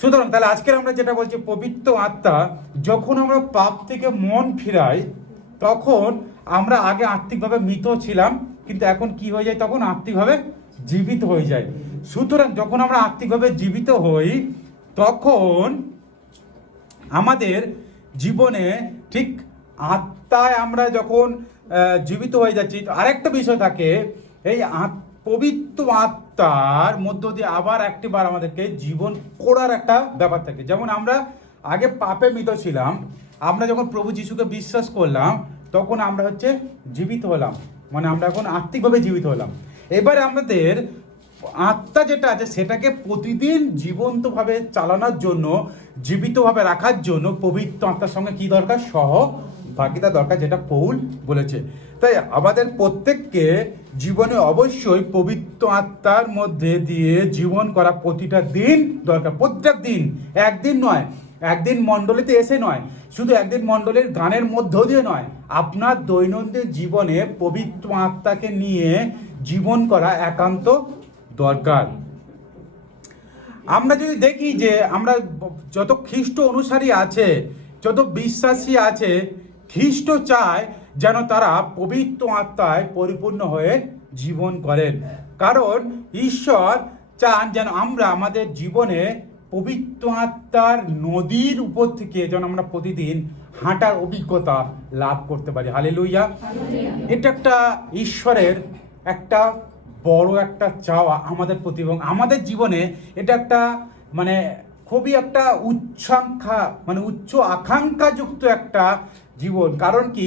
সুতরাং তাহলে আজকের আমরা যেটা বলছি, পবিত্র আত্মা যখন আমরা পাপ থেকে মন ফিরাই, তখন আমরা আগে আত্মিকভাবে মৃত ছিলাম, কিন্তু এখন কি হয়ে যায়, তখন আত্মিকভাবে জীবিত হয়ে যায়। সুতরাং যখন আমরা আত্মিকভাবে জীবিত হই, তখন আমাদের জীবনে ঠিক আত্মায় আমরা যখন জীবিত হয়ে যাচ্ছি, আরেকটা বিষয় থাকে, এই পবিত্র আত্মার মধ্য দিয়ে আবার একটিবার আমাদেরকে জীবন করার একটা ব্যাপার থাকে। যেমন আমরা আগে পাপে মৃত ছিলাম, আমরা যখন প্রভু যিশুকে বিশ্বাস করলাম, তখন আমরা হচ্ছে জীবিত হলাম, মানে আমরা এখন আত্মিকভাবে জীবিত হলাম। এবারে আমাদের আত্মা যেটা আছে সেটাকে প্রতিদিন জীবন্তভাবে চালানোর জন্য, জীবিতভাবে রাখার জন্য পবিত্র আত্মার সঙ্গে কি দরকার, সহভাগিতা দরকার, যেটা পৌল বলেছে। তাই আমাদের প্রত্যেককে জীবনে অবশ্যই পবিত্র আত্মার মধ্যে দিয়ে জীবন করা প্রতিটা দিন দরকার। প্রত্যেক দিন, একদিন নয়, একদিন মণ্ডলীতে এসে নয়, শুধু একদিন মণ্ডলীর গানের মধ্য দিয়ে নয়, আপনার দৈনন্দিন জীবনে পবিত্র আত্মাকে নিয়ে জীবন করা একান্ত দরকার। আমরা যদি দেখি যে আমরা যত খ্রিস্ট অনুসারী আছে, যত বিশ্বাসী আছে, খ্রিস্ট চায় যেন তারা পবিত্র আত্মায় পরিপূর্ণ হয়ে জীবন করেন। কারণ ঈশ্বর চান যেন আমরা আমাদের জীবনে পবিত্র আত্মার নদীর উপর থেকে যেন আমরা প্রতিদিন হাঁটার অভিজ্ঞতা লাভ করতে পারি। হালেলুইয়া। এটা একটা ঈশ্বরের একটা বড় একটা চাওয়া আমাদের প্রতি, এবং আমাদের জীবনে এটা একটা মানে খুবই একটা উচ্চ আকাঙ্ক্ষাযুক্ত একটা জীবন। কারণ কি,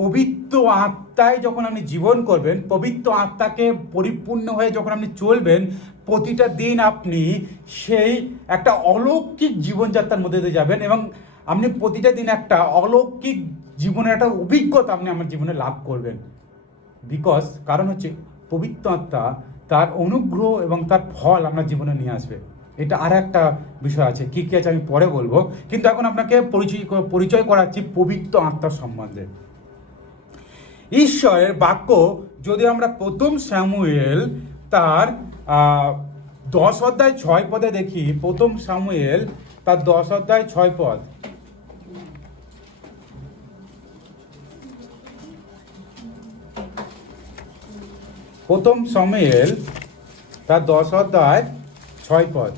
পবিত্র আত্মায় যখন আপনি জীবন করবেন, পবিত্র আত্মাকে পরিপূর্ণ হয়ে যখন আপনি চলবেন, প্রতিটা দিন আপনি সেই একটা অলৌকিক জীবনযাত্রার মধ্যে দিয়ে যাবেন, এবং আপনি প্রতিটা দিন একটা অলৌকিক জীবনের একটা অভিজ্ঞতা আপনি আমার জীবনে লাভ করবেন। কারণ হচ্ছে পবিত্র আত্মা তার অনুগ্রহ এবং তার ফল আপনার জীবনে নিয়ে আসবে। এটা আর একটা বিষয় আছে, কি কি আছে আমি পরে বলবো, কিন্তু এখন আপনাকে পরিচয় করাচ্ছি পবিত্র আত্মার সম্বন্ধে। ঈশ্বরের বাক্য যদি আমরা প্রথম শামুয়েল তার 10:6 দেখি, প্রথম শামুয়েল তার 10:6। প্রথম শামুয়েল তার 10:6।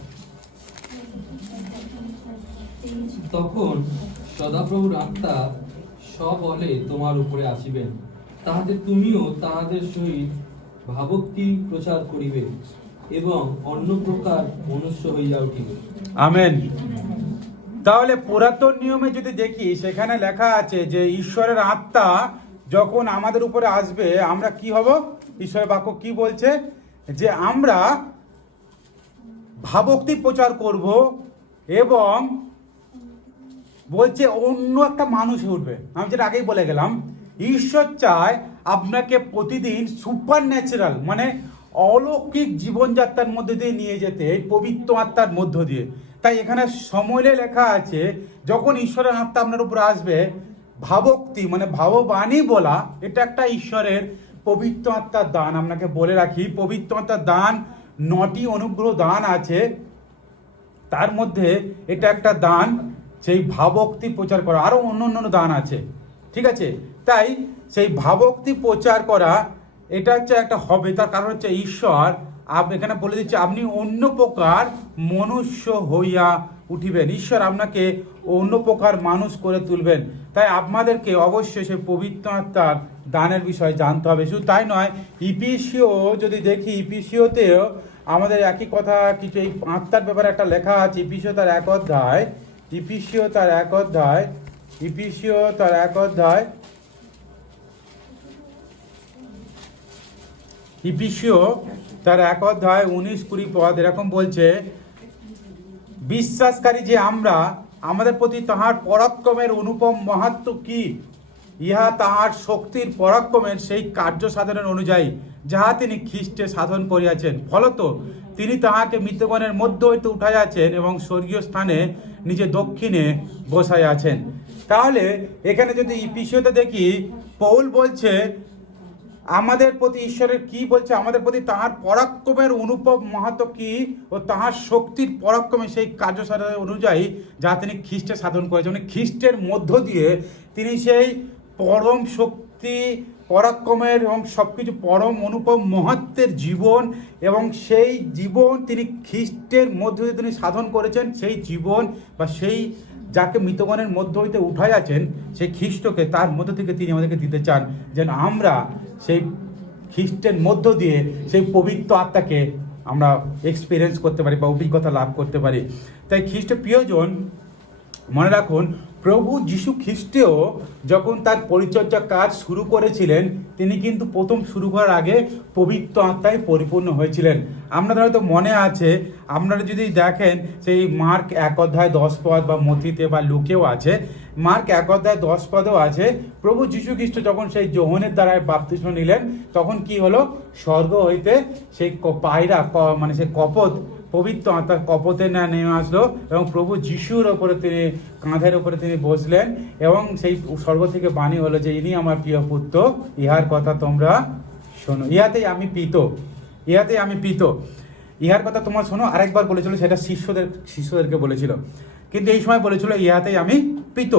তখন সদাপ্রভুর আত্মা সবলে তোমার উপরে আসিবেন, তাহাতে তুমিও তাহাদের সহিত ভাবোক্তি প্রচার করিবে এবং অন্য প্রকার মনুষ্য হইয়া উঠিবে। আমেন। তাহলে পুরাতন নিয়মে যদি দেখি, সেখানে লেখা আছে যে ঈশ্বরের আত্মা যখন আমাদের উপরে আসবে, আমরা কি হব, ঈশ্বরের বাক্য কি বলছে, যে আমরা ভাবোক্তি প্রচার করব, এবং বলছে অন্য একটা মানুষ উঠবে। আমি যেটা আগেই বলে গেলাম, ঈশ্বর চায় আপনাকে প্রতিদিন সুপার ন্যাচারাল মানে অলৌকিক জীবনযাত্রার মধ্যে দিয়ে নিয়ে যেতে, পবিত্র আত্মার মধ্য দিয়ে। তাই এখানে সময়ে লেখা আছে, যখন ঈশ্বরের আত্মা আপনার উপর আসবে, ভাবোক্তি মানে ভাববাণী বলা, এটা একটা ঈশ্বরের পবিত্র আত্মার দান। আপনাকে বলে রাখি, পবিত্র আত্মার দান 9টি অনুগ্রহ দান আছে, তার মধ্যে এটা একটা দান, সেই ভাবোক্তি প্রচার করা। আরও অন্য দান আছে, ঠিক আছে। তাই সেই ভাবোক্তি প্রচার করা, এটা হচ্ছে একটা হবে। তার কারণ হচ্ছে ঈশ্বর এখানে বলে দিচ্ছে আপনি অন্য প্রকার মনুষ্য হইয়া উঠিবেন। ঈশ্বর আপনাকে অন্য প্রকার মানুষ করে তুলবেন। তাই আপনাদেরকে অবশ্যই সেই পবিত্র আত্মার দানের বিষয়ে জানতে হবে। শুধু তাই নয়, ইপিসিও যদি দেখি, ইপিসিওতেও আমাদের একই কথা কিছু এই আত্মার ব্যাপারে একটা লেখা আছে। ইপিসিও তার 1 অধ্যায়, ইপিসিও তার 1 অধ্যায়, ইপিসিও তার 1 অধ্যায়, ইপিসিও তার 1 অধ্যায় 19-20 পদ এরকম বলছে, বিশ্বাসকারী যে আমরা, আমাদের প্রতি তাহার পরাক্রমের অনুপম মাহাত্ম্য কি, ইহা তাহার শক্তির পরাক্রমের সেই কার্য সাধনের অনুযায়ী যাহা তিনি খ্রিস্টে সাধন করিয়াছেন। ফলত তিনি তাহাকে মৃতগণের মধ্য হইতে উঠাইয়াছেন এবং স্বর্গীয় স্থানে নিজে দক্ষিণে বসাইয়াছেন। তাহলে এখানে যদি ইপিসিওতে দেখি, পৌল বলছে আমাদের প্রতি ঈশ্বরের কি বলছে, আমাদের প্রতি তাহার পরাক্রমের অনুভব মাহাত্ম কি ও তাহার শক্তির পরাক্রমে সেই কার্যসাধন অনুযায়ী যা তিনি খ্রিস্টে সাধন করেছেন, মানে খ্রিস্টের মধ্য দিয়ে তিনি সেই পরম শক্তি পরাক্রমের এবং সব কিছু পরম অনুপম মহত্বের জীবন এবং সেই জীবন তিনি খ্রিস্টের মধ্য দিয়ে তিনি সাধন করেছেন। সেই জীবন বা সেই যাকে মৃতগণের মধ্য হইতে উঠাই আছেন সেই খ্রিস্টকে তার মধ্য থেকে তিনি আমাদেরকে দিতে চান, যেন আমরা সেই খ্রিস্টের মধ্য দিয়ে সেই পবিত্র আত্মাকে আমরা এক্সপিরিয়েন্স করতে পারি বা অভিজ্ঞতা লাভ করতে পারি। তাই খ্রিস্ট প্রিয়জন, মনে রাখুন, প্রভু যীশু খ্রিস্টেও যখন তার পরিচর্যা কাজ শুরু করেছিলেন, তিনি কিন্তু প্রথম শুরু করার আগে পবিত্র আত্মায় পরিপূর্ণ হয়েছিলেন। আপনাদের হয়তো মনে আছে, আপনারা যদি দেখেন সেই মার্ক 1:10 বা মথিতে বা লুকেও আছে, মার্ক 1:10 আছে, প্রভু যীশু খ্রিস্ট যখন সেই যোহনের দ্বারায় বাপ্তিস্ম নিলেন, তখন কি হলো, স্বর্গ হইতে সেই পায়রা মানে সেই কপত, পবিত্র আত্মার কপতে না নেমে আসলো এবং প্রভু যিশুর ওপরে তিনি কাঁধের ওপরে তিনি বসলেন এবং সেই স্বর্গ থেকে বাণী হলো যে ইনি আমার প্রিয় পুত্র, ইহার কথা তোমরা শোনো, ইহাতেই আমি প্রীত, ইহাতেই আমি প্রীত, ইহার কথা তোমরা শোনো। আরেকবার বলেছিল, সেটা শিষ্যদেরকে বলেছিল, কিন্তু এই সময় বলেছিল ইহাতেই আমি প্রীত।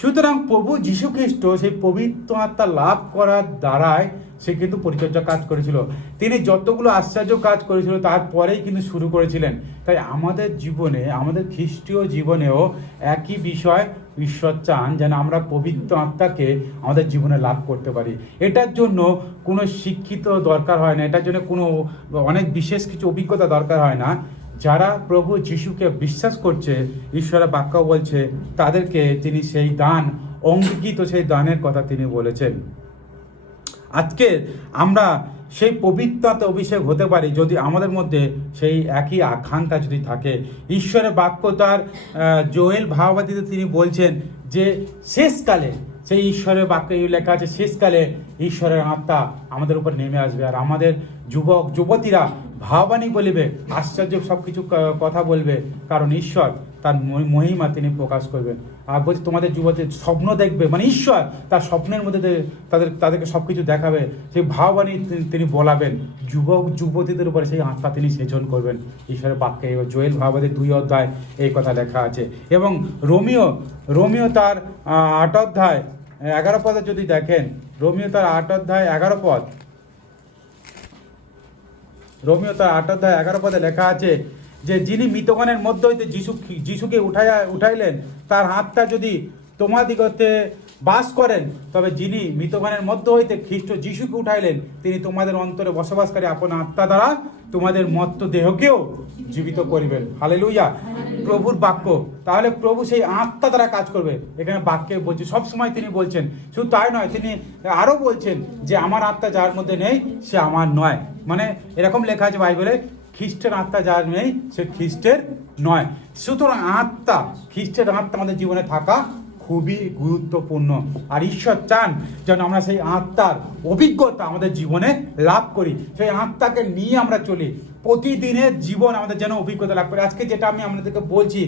সুতরাং প্রভু যীশু খ্রিস্ট সেই পবিত্র আত্মা লাভ করার দ্বারায় সে কিন্তু পরিচর্যা কাজ করেছিল। তিনি যতগুলো আশ্চর্য কাজ করেছিল তারপরেই কিন্তু শুরু করেছিলেন। তাই আমাদের জীবনে, আমাদের খ্রিস্টীয় জীবনেও একই বিষয় ঈশ্বর চান, যেন আমরা পবিত্র আত্মাকে আমাদের জীবনে লাভ করতে পারি। এটার জন্য কোনো শিক্ষিত দরকার হয় না, এটার জন্য কোনো অনেক বিশেষ কিছু অভিজ্ঞতা দরকার হয় না। যারা প্রভু যিশুকে বিশ্বাস করছে, ঈশ্বরের বাক্য বলছে, তাদেরকে তিনি সেই দান, অঙ্গীকৃত সেই দানের কথা তিনি বলেছেন। আজকে আমরা সেই পবিত্রতা অভিষেক হতে পারি যদি আমাদের মধ্যে সেই একই আকাঙ্ক্ষা যদি থাকে। ঈশ্বরের বাক্য তার জোয়েল ভাববাদীতে তিনি বলছেন যে শেষকালে, সেই ঈশ্বরের বাক্যে লেখা আছে, শেষকালে ঈশ্বরের আত্মা আমাদের উপর নেমে আসবে আর আমাদের যুবক যুবতীরা ভাবানী বলিবে, আশ্চর্য সব কিছু কথা বলবে, কারণ ঈশ্বর তার মহিমা তিনি প্রকাশ করবেন। আর বলছি তোমাদের যুবতী স্বপ্ন দেখবে, মানে ঈশ্বর তার স্বপ্নের মধ্যে তাদেরকে সব কিছু দেখাবে, সেই ভাবানী তিনি বলাবেন, যুবক যুবতীদের উপরে সেই আত্মা তিনি সেচন করবেন। ঈশ্বরের বাক্যে জোয়েল ভাববাদী 2 অধ্যায় এই কথা লেখা আছে। এবং রোমিও তার 8 অধ্যায় 11 পদে যদি দেখেন, রোমিও তার 8 অধ্যায় 11 পদ, রোমিও তার 8 অধ্যায় 11 পদে লেখা আছে যে যিনি মৃতগণের মধ্য হইতে যিশুকে উঠাইলেন, তার আত্মা যদি তোমাদিগতে বাস করেন, তবে যিনি মৃতগণের মধ্য হইতে খ্রিস্ট যিশুকে উঠাইলেন, তিনি তোমাদের অন্তরে বসবাসকারী আপন আত্মা দ্বারা তোমাদের মর্ত দেহকেও জীবিত করিবেন। হালেলুয়া, প্রভুর বাক্য। তাহলে প্রভু সেই আত্মা দ্বারা কাজ করবে। এখানে বাক্যে বলছে, সবসময় তিনি বলছেন, শুধু তাই নয়, তিনি আরও বলছেন যে আমার আত্মা যার মধ্যে নেই সে আমার নয়। মানে এরকম লেখা আছে বাইবেলে, খ্রিস্টের আত্মা যার নেই সে খ্রিস্টের নয়। সুতরাং আত্মা, খ্রিস্টের আত্মা আমাদের জীবনে থাকা খুবই গুরুত্বপূর্ণ। আর ঈশ্বর চান যেন আমরা সেই আত্মার অভিজ্ঞতা আমাদের জীবনে লাভ করি, সেই আত্মাকে নিয়ে আমরা চলি, প্রতিদিনের জীবন আমাদের যেন অভিজ্ঞতা লাভ করি। আজকে যেটা আমি আপনাদেরকে বলছি,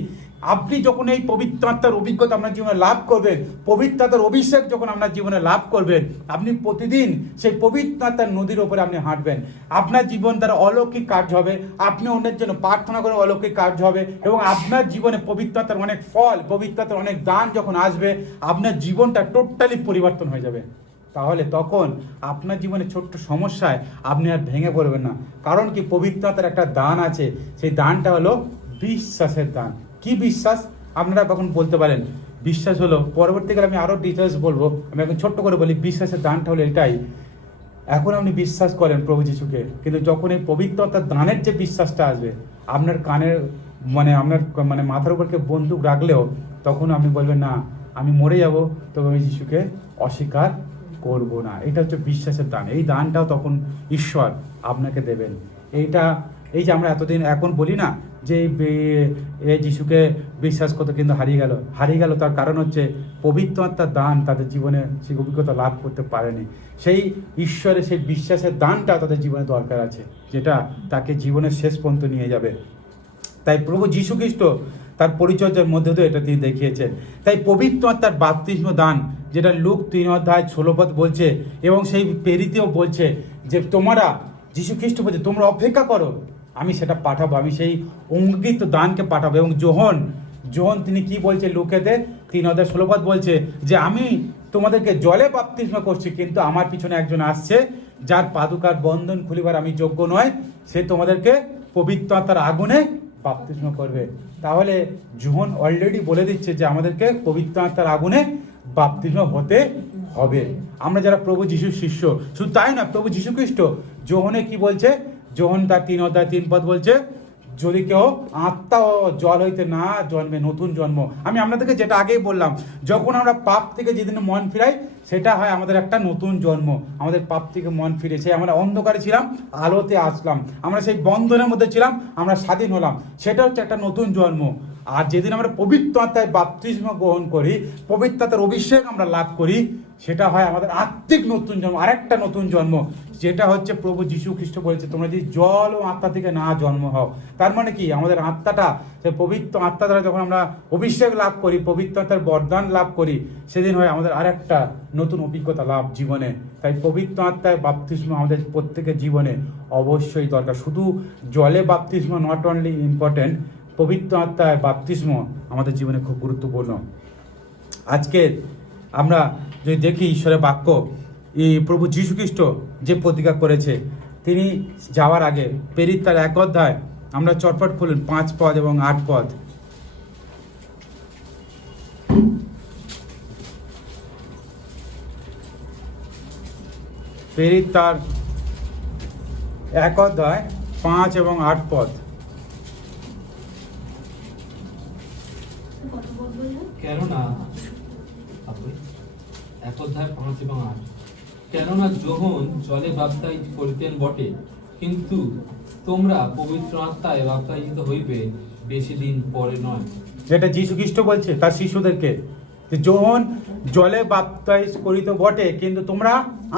আপনি যখন এই পবিত্র আত্মার অভিজ্ঞতা আপনার জীবনে লাভ করবেন, পবিত্র আত্মার অভিষেক যখন আপনার জীবনে লাভ করবেন, আপনি প্রতিদিন সেই পবিত্র আত্মার নদীর ওপরে আপনি হাঁটবেন। আপনার জীবন দ্বারা অলৌকিক কাজ হবে, আপনি অন্যের জন্য প্রার্থনা করে অলৌকিক কাজ হবে এবং আপনার জীবনে পবিত্র আত্মার অনেক ফল, পবিত্র আত্মার অনেক দান যখন আসবে, আপনার জীবনটা টোটালি পরিবর্তন হয়ে যাবে। তাহলে তখন আপনার জীবনে ছোট্ট সমস্যায় আপনি আর ভেঙে পড়বেন না। কারণ কি, পবিত্র আত্মার একটা দান আছে, সেই দানটা হলো বিশ্বাসের দান। কি বিশ্বাস? আপনারা তখন বলতে পারেন বিশ্বাস হলো, পরবর্তীকালে আমি আরও ডিটেলস বলবো, আমি এখন ছোট্ট করে বলি, বিশ্বাসের দানটা হলো এটাই, এখন আপনি বিশ্বাস করেন প্রভু যিশুকে, কিন্তু যখন এই পবিত্রতার দানের যে বিশ্বাসটা আসবে, আপনার কানের আপনার মাথার উপরকে বন্দুক রাখলেও তখন আপনি বলবেন না, আমি মরে যাব, তবে আমি যিশুকে অস্বীকার করব না। এটা হচ্ছে বিশ্বাসের দান। এই দানটাও তখন ঈশ্বর আপনাকে দেবেন। এই যে আমরা এতদিন এখন বলি না যে যিশুকে বিশ্বাস করতে কিন্তু হারিয়ে গেল, তার কারণ হচ্ছে পবিত্র আত্মার দান তাদের জীবনে সেই অভিজ্ঞতা লাভ করতে পারেনি। সেই ঈশ্বরের সেই বিশ্বাসের দানটা তাদের জীবনে দরকার আছে, যেটা তাকে জীবনের শেষ পর্যন্ত নিয়ে যাবে। তাই প্রভু যীশু খ্রিস্ট তার পরিচর্যার মধ্যে দিয়ে এটা তিনি দেখিয়েছেন। তাই পবিত্র আত্মার বাপ্তিস্ম দান, যেটা লুক 3:16 বলছে, এবং সেই পেরিতেও বলছে যে তোমরা, যীশু খ্রিস্ট বলছে তোমরা অপেক্ষা করো, আমি সেটা পাঠাবো, আমি সেই অঙ্গীত দানকে পাঠাবো। এবং যোহন তিনি কি বলছে, লুকেতে 3:16 বলছে যে আমি তোমাদেরকে জলে বাপ্তিস্ম করছি, কিন্তু আমার পিছনে একজন আসছে যার পাদুকার বন্ধন খুলিবার আমি যোগ্য নয়, সে তোমাদেরকে পবিত্র আত্মার আগুনে বাপ্তিস্ম করবে। তাহলে যোহন অলরেডি বলে দিচ্ছে যে আমাদেরকে পবিত্র আত্মার আগুনে বাপ্তিস্ম হতে হবে, আমরা যারা প্রভু যিশুর শিষ্য। শুধু তাই না, প্রভু যীশু খ্রিস্ট যোহনে কি বলছে, যোহন তার 3:3 বলছে, যদি কেউ আত্মা ও জল হইতে না জন্মে, নতুন জন্ম। আমি আপনাদেরকে যেটা আগেই বললাম, যখন আমরা পাপ থেকে যেদিন মন ফিরাই, সেটা হয় আমাদের একটা নতুন জন্ম। আমাদের পাপ থেকে মন ফিরে, সেই আমরা অন্ধকারে ছিলাম, আলোতে আসলাম, আমরা সেই বন্ধনের মধ্যে ছিলাম, আমরা স্বাধীন হলাম, সেটা হচ্ছে একটা নতুন জন্ম। আর যেদিন আমরা পবিত্র আত্মায় বাপ্তিস্ম গ্রহণ করি, পবিত্র আত্মার অভিষেক আমরা লাভ করি, সেটা হয় আমাদের আত্মিক নতুন জন্ম, আরেকটা নতুন জন্ম, যেটা হচ্ছে প্রভু যীশু খ্রিস্ট বলেছে তোমরা যদি জল ও আত্মা থেকে না জন্ম হও। তার মানে কি, আমাদের আত্মাটা, সেই পবিত্র আত্মা দ্বারা যখন আমরা অভিষেক লাভ করি, পবিত্র আত্মার বরদান লাভ করি, সেদিন হয় আমাদের আরেকটা নতুন অভিজ্ঞতা লাভ জীবনে। তাই পবিত্র আত্মায় বাপ্তিস্ম আমাদের প্রত্যেকের জীবনে অবশ্যই দরকার। শুধু জলে বাপ্তিস্ম নট অনলি ইম্পর্টেন্ট, পবিত্র আত্মায় বাপ্তিস্ম আমাদের জীবনে খুব গুরুত্বপূর্ণ। আজকে আমরা যদি দেখি ঈশ্বরের বাক্য, এই প্রভু যীশু খ্রিস্ট যে প্রতিজ্ঞা করেছে, তিনি যাওয়ার আগে প্রেরিত তার 1 অধ্যায়, আমরা চটপট খুলুন 5 পদ এবং 8 পদ। প্রেরিত তার 1 অধ্যায় 5 এবং 8 পদ। কেননা 1 অধ্যায় 5 এবং 8, কেননা যোহন জলে বাপ্তাইজ করিতেন বটে, কিন্তু তোমরা পবিত্র আত্মায় বাপ্তাইজিত হইবে বেশি দিন পরে নয়। যেটা যীশু খ্রিস্ট বলছে তার শিষ্যদেরকে, যে যোহন জলে বাপ্তাইজ করিত বটে, কিন্তু তোমরা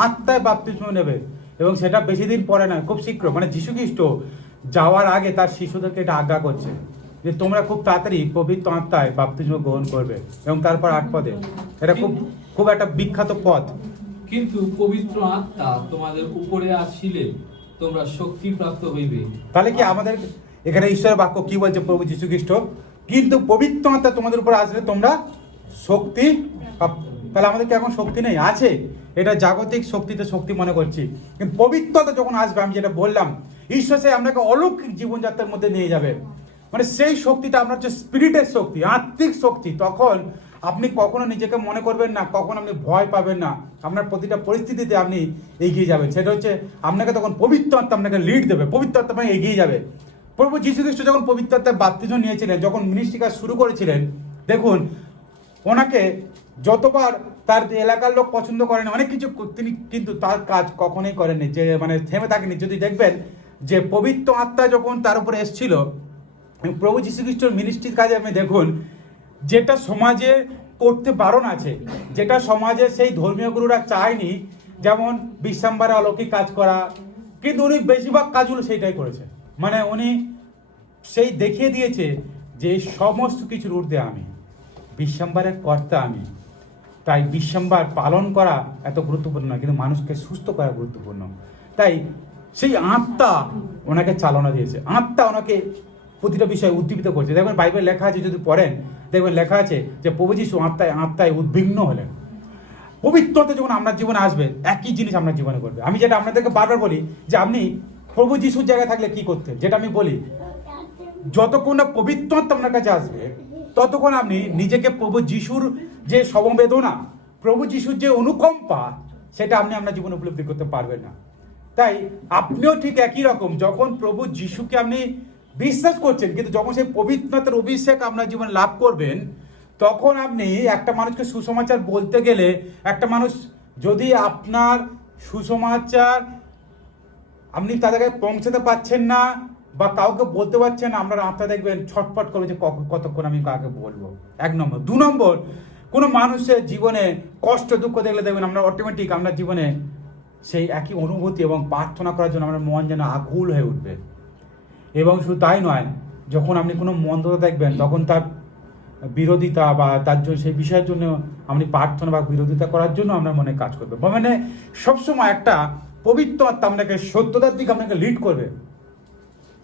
আত্মায় বাপ্তিস্ম নেবে, এবং সেটা বেশি দিন পরে না, খুব শীঘ্র। মানে যীশু খ্রিস্ট যাওয়ার আগে তার শিষ্যদেরকে এটা আজ্ঞা করছে যে তোমরা খুব তাড়াতাড়ি পবিত্র আত্মায় বাপ্তিস্ম গ্রহণ করবে। এবং তারপর 8 পদে, এটা খুব একটা বিখ্যাত পদ, কিন্তু পবিত্র আত্মা তোমাদের উপরে আসিলে তোমরা শক্তি প্রাপ্ত হইবে। তাহলে কি আমাদের এখানে ঈশ্বরের বাক্য কি বলছে, প্রভু যীশু খ্রিস্ট কিন্তু পবিত্র আত্মা তোমাদের উপর আসলে তোমরা শক্তি তাহলে আমাদের কি এখন শক্তি নেই? আছে, এটা জাগতিক শক্তিতে শক্তি মনে করছি, কিন্তু পবিত্রতা যখন আসবে, আমি যেটা বললাম, ঈশ্বর সে আপনাকে অলৌকিক জীবনযাত্রার মধ্যে নিয়ে যাবে। মানে সেই শক্তিটা আপনার হচ্ছে স্পিরিটের শক্তি, আত্মিক শক্তি। তখন আপনি কখনো নিজেকে মনে করবেন না, কখন আপনি ভয় পাবেন না, আপনার প্রতিটা পরিস্থিতিতে আপনি এগিয়ে যাবেন। সেটা হচ্ছে আপনাকে তখন পবিত্র আত্মা আপনাকে লিড দেবে, পবিত্র আত্মা আপনাকে এগিয়ে যাবে। প্রভু যীশু খ্রিস্ট যখন পবিত্র আত্মার বাপ্তিস্ম নিয়েছিলেন, যখন মিনিস্ট্রি কাজ শুরু করেছিলেন, দেখুন ওনাকে যতবার তার এলাকার লোক পছন্দ করেন, অনেক কিছু তিনি, কিন্তু তার কাজ কখনোই করেননি, যে মানে থেমে থাকেনি। যদি দেখবেন যে পবিত্র আত্মা যখন তার উপরে এসেছিল, প্রভু যীশু খ্রিস্টের মিনিস্ট্রির কাজে আপনি দেখুন, যেটা সমাজে করতে বারণ আছে, যেটা সমাজে সেই ধর্মীয় গুরুরা চায়নি, যেমন বিশ্বাম্বারে অলৌকিক কাজ করা, কিন্তু উনি বেশিরভাগ কাজগুলো সেইটাই করেছে। মানে উনি সেই দেখিয়ে দিয়েছে যে সমস্ত কিছুর ঊর্ধ্বে আমি, বিশ্বাম্বারের কর্তা আমি। তাই বিশ্বাম্বার পালন করা এত গুরুত্বপূর্ণ নয়, কিন্তু মানুষকে সুস্থ করা গুরুত্বপূর্ণ। তাই সেই আত্মা ওনাকে চালনা দিয়েছে, আত্মা ওনাকে প্রতিটা বিষয়ে উদ্দীপিত করছে। দেখবেন বাইবেল লেখা আছে, যদি পড়েন দেখবেন লেখা আছে যে প্রভু যীশু আত্মায় উদ্বিগ্ন হলেন। পবিত্রতা যখন আপনার জীবনে আসবে, একই জিনিস আপনার জীবনে করবে। আমি যেটা আপনাদেরকে বারবার বলি, যে আপনি প্রভু যীশুর জায়গায় থাকলে কি করতে, যেটা আমি বলি, যতক্ষণ না পবিত্রতা আপনার কাছে আসবে, ততক্ষণ আপনি নিজেকে প্রভু যিশুর যে সমবেদনা, প্রভু যিশুর যে অনুকম্পা, সেটা আপনি আপনার জীবনে উপলব্ধি করতে পারবেন না। তাই আপনিও ঠিক একই রকম, যখন প্রভু যিশুকে আপনি বিশ্বাস করছেন, কিন্তু যখন সেই পবিত্রতার অভিষেক আপনার জীবনে লাভ করবেন, তখন আপনি একটা মানুষকে সুসমাচার বলতে গেলে, একটা মানুষ যদি আপনার সুসমাচার আপনি তাদেরকে পৌঁছাতে পারছেন না, বা কাউকে বলতে পারছেন না, আপনার আত্মা দেখবেন ছটফট করবে যে কতক্ষণ আমি কাউকে বলবো। 1 নম্বর। 2 নম্বর, কোনো মানুষের জীবনে কষ্ট দুঃখ দেখলে দেখবেন আমরা অটোমেটিক আপনার জীবনে সেই একই অনুভূতি এবং প্রার্থনা করার জন্য আমার মন যেন আকুল হয়ে উঠবে। এবং শুধু তাই নয়, যখন আপনি কোনো মন্দতা দেখবেন তখন তার বিরোধিতা বা তার জন্য সেই বিষয়ের জন্য আপনি প্রার্থনা বা বিরোধিতা করার জন্য আপনার মনে কাজ করবে। মানে সবসময় একটা পবিত্র আত্মা আপনাকে সত্যতার দিকে আপনাকে লিড করবে।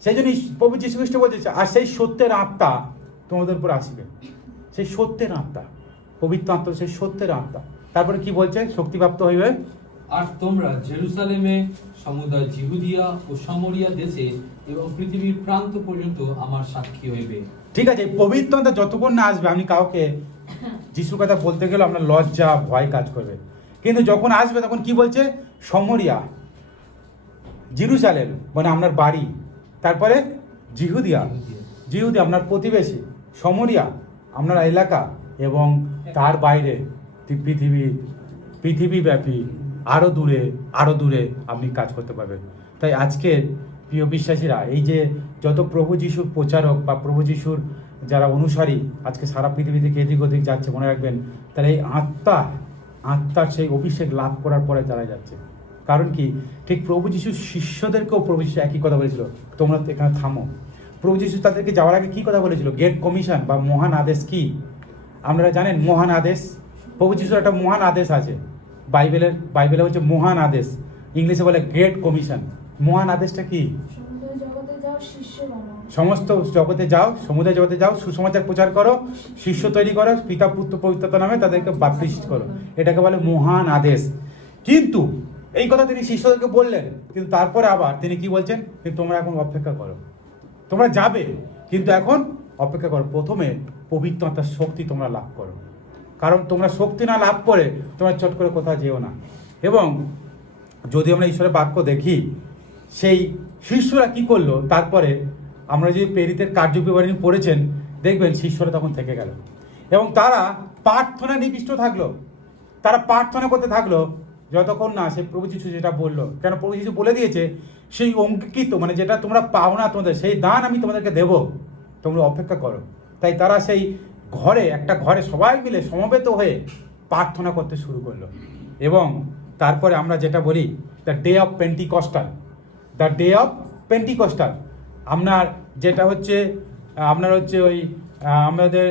সেই জন্য প্রভু যীশু খ্রিস্ট বলছে, আর সেই সত্যের আত্মা তোমাদের উপর আসবে। সেই সত্যের আত্মা, পবিত্র আত্মা, সেই সত্যের আত্মা। তারপরে কি বলছে? শক্তিপ্রাপ্ত হইবে। আর তোমরা জেরুসালেমে, সমুদয় জিহুদিয়া ও সামরিয়া দেশে এবং পৃথিবীর প্রান্ত পর্যন্ত আমার সাক্ষী হইবে। ঠিক আছে, পবিত্র আত্মা যতক্ষণ না আসবে আপনি কাউকে যিশুর কথা বলতে গেলে আপনার লজ্জা ভয় কাজ করবে। কিন্তু যখন আসবে তখন কি বলছে? সমরিয়া, জেরুসালেম মানে আপনার বাড়ি, তারপরে জিহুদিয়া, জিহুদিয়া আপনার প্রতিবেশী, সমরিয়া আপনার এলাকা, এবং তার বাইরে পৃথিবীব্যাপী আরও দূরে আপনি কাজ করতে পারবেন। তাই আজকে প্রিয় বিশ্বাসীরা, এই যে যত প্রভু যিশুর প্রচারক বা প্রভু যিশুর যারা অনুসারী আজকে সারা পৃথিবী থেকে এদিক ওদিক যাচ্ছে, মনে রাখবেন তারা এই আত্মার সেই অভিষেক লাভ করার পরে তারা যাচ্ছে। কারণ কি? ঠিক প্রভু যিশুর শিষ্যদেরকেও প্রভু যিশু একই কথা বলেছিল, তোমরা এখানে থামো। প্রভু যিশু তাদেরকে যাওয়ার আগে কি কথা বলেছিল? গ্রেট কমিশন বা মহান আদেশ কি আপনারা জানেন? মহান আদেশ, প্রভু যিশুর একটা মহান আদেশ আছে। বাইবেলে হচ্ছে মহান আদেশ, ইংলিশে বলে গ্রেট কমিশন। মহান আদেশটা কি? সমস্ত জগতে যাও, সমুদায় জগতে যাও, সুসমাচার প্রচার করো, শিষ্য তৈরি করো, পিতা পুত্র পবিত্রতা নামে তাদেরকে বাপ্তিস্ম করো। এটাকে বলে মহান আদেশ। কিন্তু এই কথা তিনি শিষ্যদেরকে বললেন, কিন্তু তারপরে আবার তিনি কি বলছেন? তোমরা এখন অপেক্ষা করো, তোমরা যাবে কিন্তু এখন অপেক্ষা করো, প্রথমে পবিত্র আত্মার শক্তি তোমরা লাভ করো। কারণ তোমরা শক্তি না লাভ করে তোমরা চট করে কোথাও যেও না। এবং যদি আমরা ঈশ্বরের বাক্য দেখি, সেই শিষ্যরা কি করলো, তারপরে আমরা যে প্রেরিতের কার্যবিবরণী পড়েছেন, দেখবেন শিষ্যরা তখন থেকে গেল এবং তারা প্রার্থনা নিবিষ্ট থাকলো। তারা প্রার্থনা করতে থাকলো যতক্ষণ না সে প্রভু যিশু যেটা বললো। কেন? প্রভু যিশু বলে দিয়েছে, সেই অঙ্কিত মানে যেটা তোমরা পাও না তোমাদের, সেই দান আমি তোমাদেরকে দেব, তোমরা অপেক্ষা করো। তাই তারা সেই একটা ঘরে সবাই মিলে সমবেত হয়ে প্রার্থনা করতে শুরু করলো। এবং তারপরে আমরা যেটা বলি দ্য ডে অফ পেন্টিকস্টাল, আপনার যেটা হচ্ছে ওই আমাদের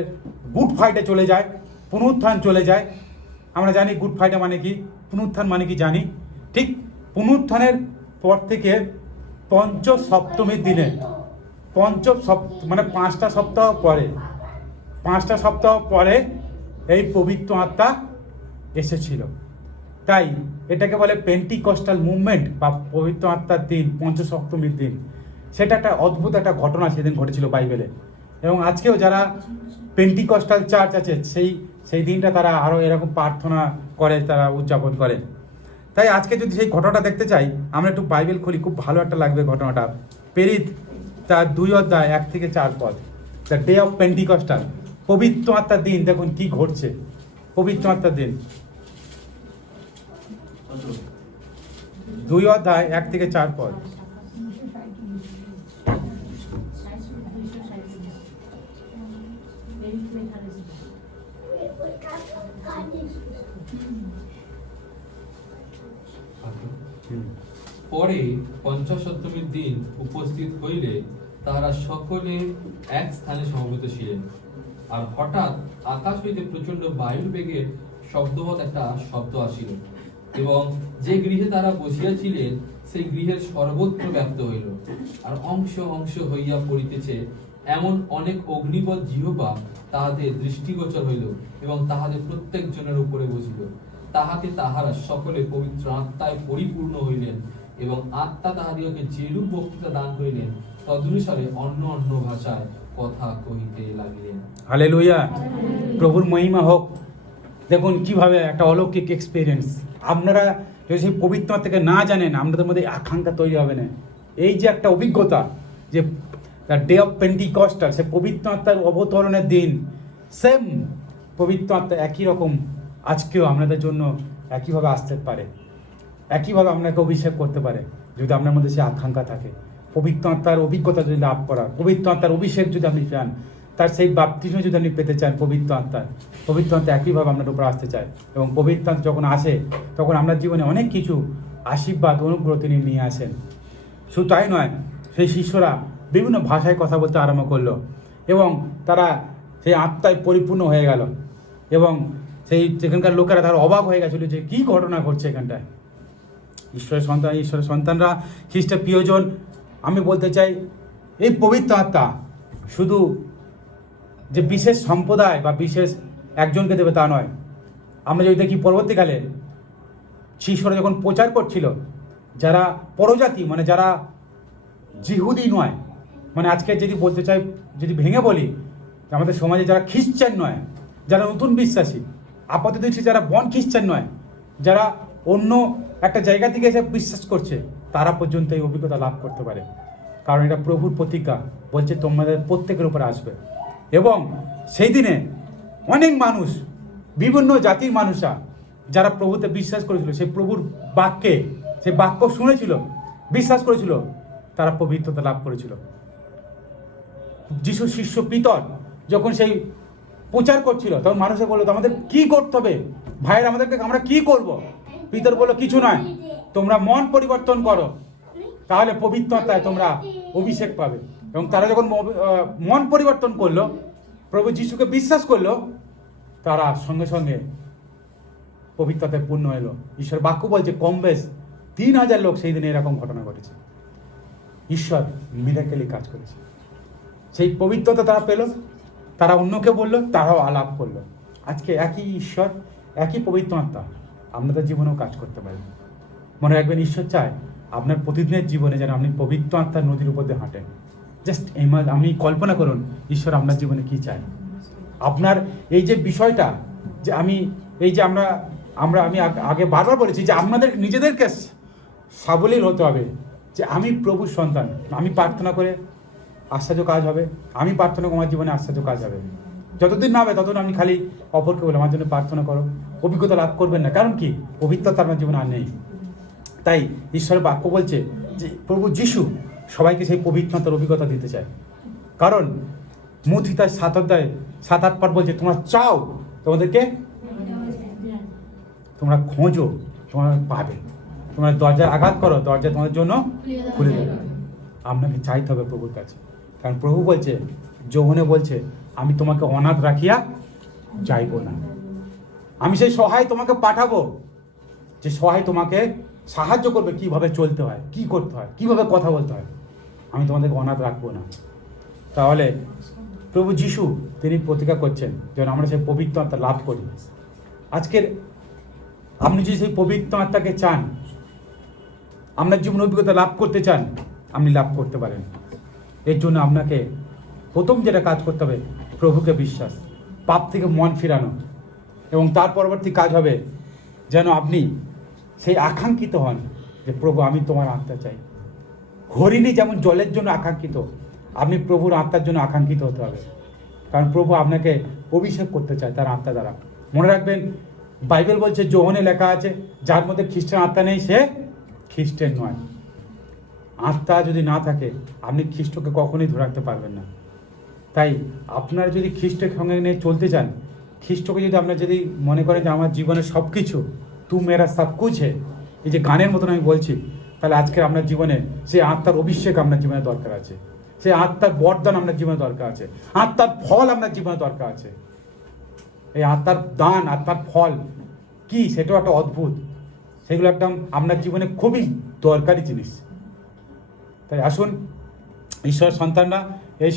গুড ফ্রাইডে চলে যায়, পুনরুত্থান চলে যায়। আমরা জানি গুড ফ্রাইডে মানে কি, পুনরুত্থান মানে কি জানি। ঠিক পুনরুত্থানের পর থেকে পঞ্চসপ্তমীর দিনে, মানে 5টা সপ্তাহ পরে এই পবিত্র আত্মা এসেছিল। তাই এটাকে বলে পেন্টিকস্টাল মুভমেন্ট বা পবিত্র আত্মার দিন, পঞ্চসপ্তমীর দিন। সেটা একটা অদ্ভুত একটা ঘটনা সেদিন ঘটেছিল বাইবেলে। এবং আজকেও যারা পেন্টিকস্টাল চার্চ আছে, সেই দিনটা তারা আরও এরকম প্রার্থনা করে, তারা উদযাপন করে। তাই আজকে যদি সেই ঘটনাটা দেখতে চাই, আমরা একটু বাইবেল খুলি, খুব ভালো একটা লাগবে ঘটনাটা। প্রেরিত তার 2 অধ্যায় 1 থেকে 4 পদ, দ্য ডে অফ পেন্টিকস্টাল, পবিত্র আত্মার দিন। দেখুন কি ঘটছে পবিত্র আত্মার দিন। 2 অধ্যায় 1 থেকে 4 পদ। পরে পঞ্চসপ্তমীর দিন উপস্থিত হইলে তাহারা সকলে এক স্থানে সমবেত ছিলেন। আর হঠাৎ আকাশ হইতে প্রচন্ড বায়ুর বেগের শব্দবৎ একটা শব্দ আসিল, এবং যে গৃহে তারা বসিয়াছিলেন সেই গৃহের সর্বত্র ব্যাপ্ত হইল। আর অংশ অংশ হইয়া পড়িতেছে এমন অনেক অগ্নিবৎ জিহ্বা তাহাদের দৃষ্টিগোচর হইল, এবং তাহাদের প্রত্যেক জনের উপরে বসিল। তাহাতে তাহারা সকলে পবিত্র আত্মায় পরিপূর্ণ হইলেন, এবং আত্মা তাহাদিগকে যেরূপ বক্তৃতা দান করিলেন তদনুসারে অন্য অন্য ভাষায় কথা কহিতে লাগিলেন। হালেলুয়া, প্রভুর মহিমা হোক। দেখুন কিভাবে একটা অলৌকিক এক্সপিরিয়েন্স। আপনারা যদি সেই পবিত্র আত্মাকে না জানেন, আপনাদের মধ্যে আকাঙ্ক্ষা তৈরি হবে না। এই যে একটা অভিজ্ঞতা, যে দ্য ডে অফ পেন্টিকস্টাল, সে পবিত্র আত্মার অবতরণের দিন, সেম পবিত্র আত্মা একই রকম আজকেও আপনাদের জন্য একইভাবে আসতে পারে, একইভাবে আপনাকে অভিষেক করতে পারে, যদি আপনার মধ্যে সে আকাঙ্ক্ষা থাকে। পবিত্র আত্মার অভিজ্ঞতা যদি লাভ করা, পবিত্র আত্মার অভিষেক যদি আপনি চান, তার সেই বাপ্তিস্ম যদি আপনি পেতে চান, পবিত্র আত্মা একইভাবে আপনার উপর আসতে চায়। এবং পবিত্র আত্মা যখন আসে তখন আপনার জীবনে অনেক কিছু আশীর্বাদ অনুগ্রহ তিনি নিয়ে আসেন। শুধু তাই নয়, সেই শিষ্যরা বিভিন্ন ভাষায় কথা বলতে আরম্ভ করলো এবং তারা সেই আত্মায় পরিপূর্ণ হয়ে গেল এবং সেই সেখানকার লোকেরা তারা অবাক হয়ে গেছিল যে কী ঘটনা ঘটছে এখানটায়। ঈশ্বরের সন্তানরা, খ্রিস্টের প্রিয়জন, আমি বলতে চাই এই পবিত্র আত্মা শুধু যে বিশেষ সম্প্রদায় বা বিশেষ একজনকে দেবে তা নয়। আমরা যদি দেখি পরবর্তীকালে শিষ্যরা যখন প্রচার করছিল, যারা পরজাতি মানে যারা জিহুদি নয়, মানে আজকে যদি বলতে চাই, যদি ভেঙে বলি, আমাদের সমাজে যারা খ্রিস্টান নয়, যারা নতুন বিশ্বাসী, আপাতত যারা বন খ্রিস্টান নয়, যারা অন্য একটা জায়গা থেকে এসে বিশ্বাস করছে, তারা পর্যন্ত এই অভিজ্ঞতা লাভ করতে পারে। কারণ এটা প্রভুর প্রতিজ্ঞা, বলছে তোমাদের প্রত্যেকের উপরে আসবে। এবং সেই দিনে অনেক মানুষ, বিভিন্ন জাতির মানুষরা যারা প্রভুতে বিশ্বাস করেছিল, সেই প্রভুর বাক্যে, সেই বাক্য শুনেছিল, বিশ্বাস করেছিল, তারা পবিত্রতা লাভ করেছিল। যিশু শিষ্য পিতর যখন সেই প্রচার করছিল, তখন মানুষে বললো আমাদের কি করতে হবে ভাইয়ের, আমরা কি করব? পিতর বললো কিছু নয়, তোমরা মন পরিবর্তন করো, তাহলে পবিত্রতায় তোমরা অভিষেক পাবে। এবং তারা যখন মন পরিবর্তন করলো, প্রভু যিশুকে বিশ্বাস করলো, তারা সঙ্গে সঙ্গে পবিত্রতায় পূর্ণ এলো। ঈশ্বর বাক্য বলছে কম বেশ 3000 লোক সেই দিনে এরকম ঘটনা ঘটেছে। ঈশ্বর মিরাকেলি কাজ করেছে। সেই পবিত্রতা তারা পেল, তারা অন্যকে বললো, তারাও আলাপ করলো। আজকে একই ঈশ্বর, একই পবিত্র আত্মা আপনাদের জীবনেও কাজ করতে পারে। মনে রাখবেন, ঈশ্বর চায় আপনার প্রতিদিনের জীবনে যেন আপনি পবিত্র আত্মার নদীর উপর দিয়ে হাঁটেন। জাস্ট আপনি কল্পনা করুন ঈশ্বর আপনার জীবনে কি চায়। আপনার এই যে বিষয়টা, যে আমি আগে বারবার বলেছি যে আপনাদের নিজেদেরকে সাবলীল হতে হবে, যে আমি প্রভুর সন্তান, আমি প্রার্থনা করে আশ্চর্য কাজ হবে, আমি প্রার্থনা করে আমার জীবনে আশ্চর্য কাজ হবে। যতদিন না হবে ততদিন আপনি খালি অপরকে বলে আমার জন্য প্রার্থনা করো, অভিজ্ঞতা লাভ করবেন না। কারণ কি? পবিত্রতা আপনার জীবনে আর নেই। তাই ঈশ্বরের বাক্য বলছে যে প্রভু যিশু সবাইকে সেই পবিত্রতার অভিজ্ঞতা দিতে চায়। কারণ মথি তার 7-8 পাঠ বলছে তোমরা চাও, তোমাদেরকে, তোমরা খোঁজো, তোমরা পাবে, তোমরা দরজায় আঘাত করো, দরজা তোমাদের জন্য খুলে দেবে। আপনাকে চাইতে হবে প্রভুর কাছে। কারণ প্রভু বলছে, যৌবনে বলছে, আমি তোমাকে অনাথ রাখিয়া যাইব না। আমি সেই সহায় তোমাকে পাঠাবো, যে সহায় তোমাকে সাহায্য করবে কিভাবে চলতে হয়, কি করতে হয়, কিভাবে কথা বলতে হয়। আমি তোমাদেরকে অনাথ রাখবো না। তাহলে প্রভু যিশু তিনি প্রতিজ্ঞা করছেন যেন আমরা সেই পবিত্র আত্মা লাভ করি। আজকের আপনি যদি সেই পবিত্র আত্মাকে চান, আপনার জীবন অভিজ্ঞতা লাভ করতে চান, আপনি লাভ করতে পারেন। এর জন্য আপনাকে প্রথম যেটা কাজ করতে হবে, প্রভুকে বিশ্বাস, পাপ থেকে মন ফিরানো, এবং তার পরবর্তী কাজ হবে যেন আপনি সেই আকাঙ্ক্ষিত হন যে প্রভু আমি তোমার আত্মা চাই। হরিণী যেমন জলের জন্য আকাঙ্ক্ষিত, আপনি প্রভুর আত্মার জন্য আকাঙ্ক্ষিত হতে হবে। কারণ প্রভু আপনাকে অভিষেক করতে চায় তার আত্মা দ্বারা। মনে রাখবেন, বাইবেল বলছে, যোহনে লেখা আছে, যার মধ্যে খ্রিস্টান আত্মা নেই সে খ্রিস্টান নয়। আত্মা যদি না থাকে আপনি খ্রিস্টকে কখনোই ধরে রাখতে পারবেন না। তাই আপনার যদি খ্রিস্টের সঙ্গে নিয়ে চলতে চান, খ্রিস্টকে যদি আপনার যদি মনে করেন যে আমার জীবনের সব কিছু, তু মেরা সব কুছ হে, এই যে গানের মতন আমি বলছি, তাহলে আজকে আপনার জীবনে সেই আত্মার অভিষেক আপনার জীবনে দরকার আছে, সেই আত্মার বরদান আপনার জীবনে দরকার আছে, আত্মার ফল আপনার জীবনে দরকার আছে। এই আত্মার দান, আত্মার ফল কি, সেটাও একটা অদ্ভুত, সেগুলো একদম আপনার জীবনে খুবই দরকারি জিনিস। তাই আসুন ঈশ্বরের সন্তানরা এই